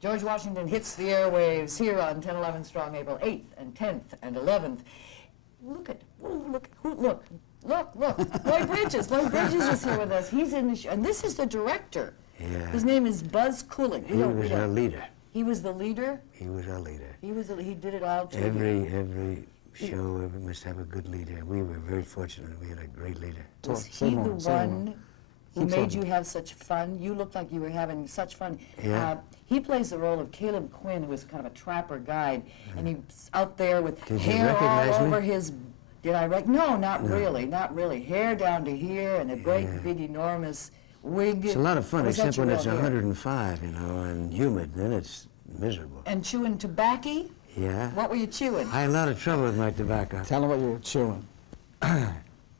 George Washington hits the airwaves here on 10-11 Strong, April 8th and 10th and 11th. Look at, look, Lloyd Bridges. Lloyd Bridges is here with us. He's in the show, and this is the director. Yeah. His name is Buzz Kulik. He was our leader. He was the leader? He was our leader. He did it all too. Every show must have a good leader. We were very fortunate. We had a great leader. Was he the one who made you have such fun? You looked like you were having such fun. Yeah. He plays the role of Caleb Quinn, who was kind of a trapper guide, and he's out there with Did you hair all recognize over me? his. Did I No, not really, not really. Hair down to here and a great big enormous wig. It's a lot of fun, Or was that except your when real it's hair? 105, you know, and humid. Then it's miserable. And chewing tobacco? Yeah. What were you chewing? I had a lot of trouble with my tobacco. Tell them what you were chewing.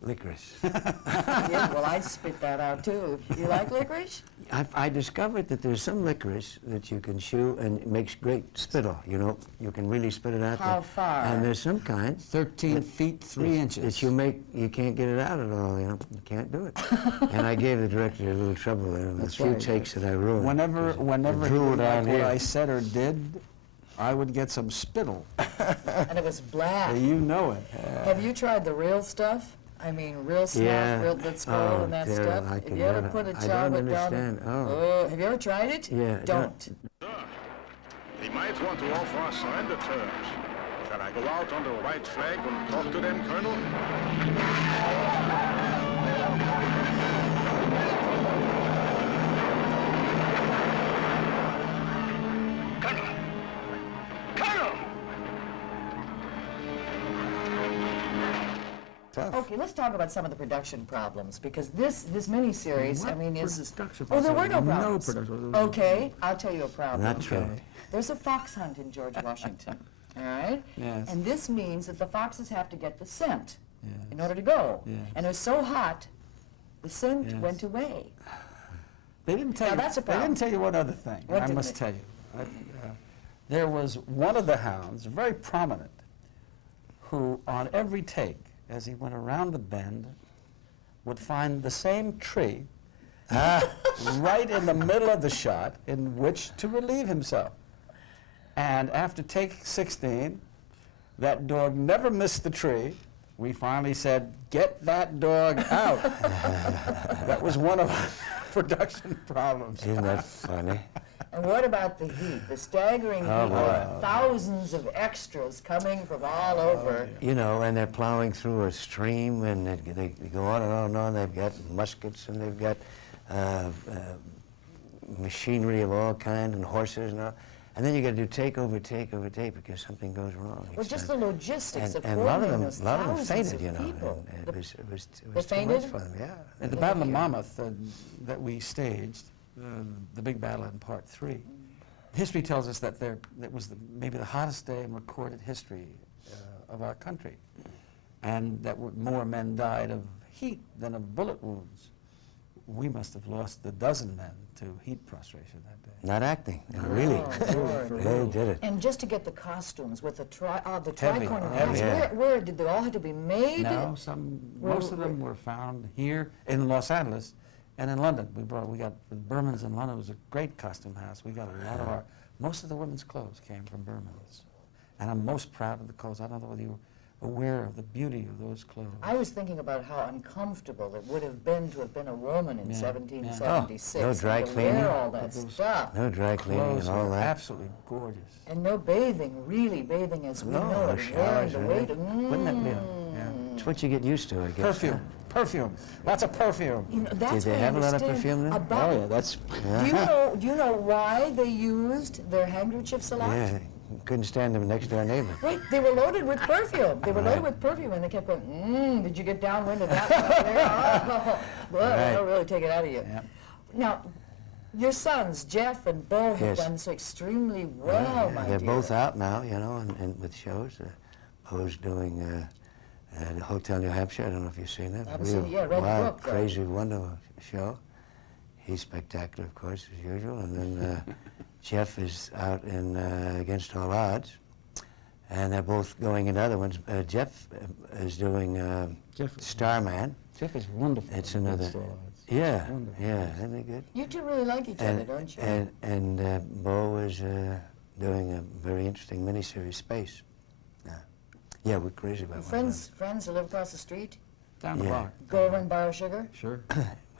Licorice. Yeah, well, I'd spit that out too. You like licorice? I discovered that there's some licorice that you can chew and it makes great spittle. You know, you can really spit it out. How far? And there's some kind 13 feet, 3 inches. that you can't get it out at all. You know, you can't do it. And I gave the director a little trouble there. A few right. takes that I ruined. Whenever he drooled didn't out like what here. I said or did, I would get some spittle. And it was black. You know it. Have you tried the real stuff? I mean, real snuff, Yeah. real good skull Oh, and that terrible. stuff. I Have can you ever never- put a I don't chocolate down? understand. Oh. Oh, have you ever tried it? Yeah, Don't. Sir, they might want to offer us surrender terms. Shall I go out under a white flag and talk to them, Colonel? Okay, let's talk about some of the production problems, because this miniseries, I mean, is... production Oh, there were no problems? problems. No production. Okay, I'll tell you a problem. Not true. There's a fox hunt in George Washington, all right? Yes. And this means that the foxes have to get the scent in Yes. order to go. Yes. And it was so hot, the scent Yes. went away. They didn't tell Now, you. that's a They didn't problem. tell you one other thing. What I didn't must they? tell you. There was one of the hounds, very prominent, who on every take, as he went around the bend, would find the same tree right in the middle of the shot in which to relieve himself. And after take 16, that dog never missed the tree. We finally said, "Get that dog out." That was one of our production problems. Isn't that funny? And what about the heat, the staggering heat, boy. thousands of extras coming from all over. You know, and they're plowing through a stream, and they go on and on and on. They've got muskets, and they've got machinery of all kinds, and horses and all. And then you got to do take over take over take because something goes wrong. Well, just the logistics of and a lot of coordinating them, those a lot of them thousands fainted, you of know. people. And it was They too much fainted? for them. Yeah. At the Battle of Monmouth that we staged, the big battle in Part 3, history tells us that that was maybe the hottest day in recorded history of our country, and that more men died of heat than of bullet wounds. We must have lost a dozen men to heat prostration that day. Not acting, really. Oh, Lord. They did it. And just to get the costumes with the Heavy, tricorner hats, yeah. where did they all have to be made? No, most of them were found here in Los Angeles and in London. We got Berman's in London. It was a great costume house. We got a lot of most of the women's clothes came from Berman's. And I'm most proud of the clothes. I don't know whether you were aware of the beauty of those clothes. I was thinking about how uncomfortable it would have been to have been a woman in Yeah, 1776. Oh, no dry and to cleaning? wear all that stuff. No dry cleaning Clothes and all were that. absolutely gorgeous. And no bathing, really bathing as we No, know no it. And wearing showers the or weight anything. of, Wouldn't that be? Yeah. It's what you get used to, I guess. Perfume, lots of perfume. You know, that's Did they what I have a lot of understand perfume then? about- Oh yeah, that's. Do you know why they used their handkerchiefs a lot? Yeah, couldn't stand them next to our neighbor. Right, they were loaded with perfume. They were loaded Right. with perfume, and they kept going, did you get downwind of that one there? Oh, well, Right. that'll really take it out of you. Yeah. Now, your sons, Jeff and Bo, have Yes. done so extremely well, Yeah, my they're dear. both out now, you know, and with shows. Bo's doing the Hotel New Hampshire. I don't know if you've seen that. Haven't seen it yet. Read the wild, book, though. crazy, wonderful show. He's spectacular, of course, as usual. And then Jeff is out in Against All Odds. And they're both going into other ones. Jeff is doing Jeff is- Starman. Jeff is wonderful. It's another. Yeah, Wonderful. yeah, isn't it good? You two really like each other, don't you? And Bo is doing a very interesting miniseries, Space. Yeah, we're crazy about Friends that live across the street? Down the Yeah. block. Go over and borrow sugar? Sure.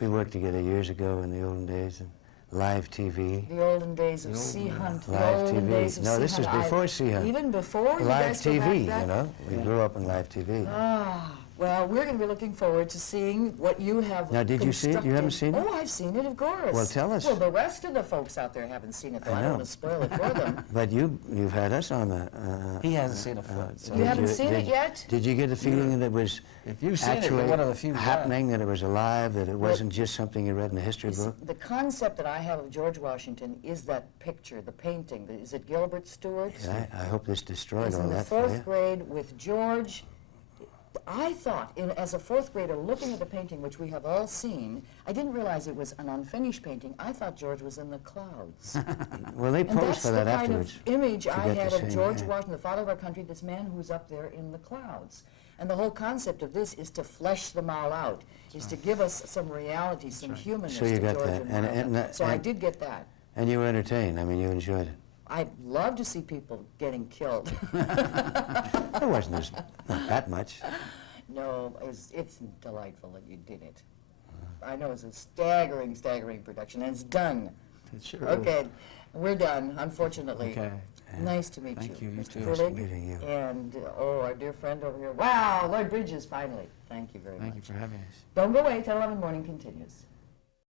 We worked together years ago in the olden days, and live TV. The olden days of Sea Hunt. The Live olden TV. days of No, Sea this is Hunt. before Sea Hunt. Even before? You Live guys go back TV, that? you know? We grew up in live TV. Ah, well, we're going to be looking forward to seeing what you have Now, did you see it? You haven't seen it? Oh, I've seen it, of course. Well, tell us. Well, the rest of the folks out there haven't seen it, though. I I don't know. want to spoil it for them. But you've had us on the... He hasn't seen a foot. So You did haven't seen it yet? Did you get the feeling that it was if you've seen it, actually you're one of the few left. happening, that it was alive, that it wasn't just something you read in a history book? The concept that I have of George Washington is that picture, the painting. Is it Gilbert Stuart? Yeah, I hope this destroyed He's all in the that for you. 4th grade with George. I thought, as a 4th grader, looking at the painting, which we have all seen, I didn't realize it was an unfinished painting. I thought George was in the clouds. Well, they And posed that's for the that kind afterwards. of image I Forget had the of same, George yeah. Washington, the father of our country, this man who's up there in the clouds. And the whole concept of this is to flesh them all out, is to give us some reality, some humanness So you to got George that. and And Martha. So I and- did get that. And you were entertained. I mean, you enjoyed it. I love to see people getting killed. There wasn't not that much. No, it's delightful that you did it. I know it's a staggering, staggering production, and it's done. It sure is. Okay, we're done, unfortunately. Okay. Nice to meet Thank you, you, you Mr. too. Nice Kulik. meeting you. And, our dear friend over here. Wow, Lloyd Bridges, finally. Thank you very Thank you much. for having us. Don't go away, 10:11 morning continues.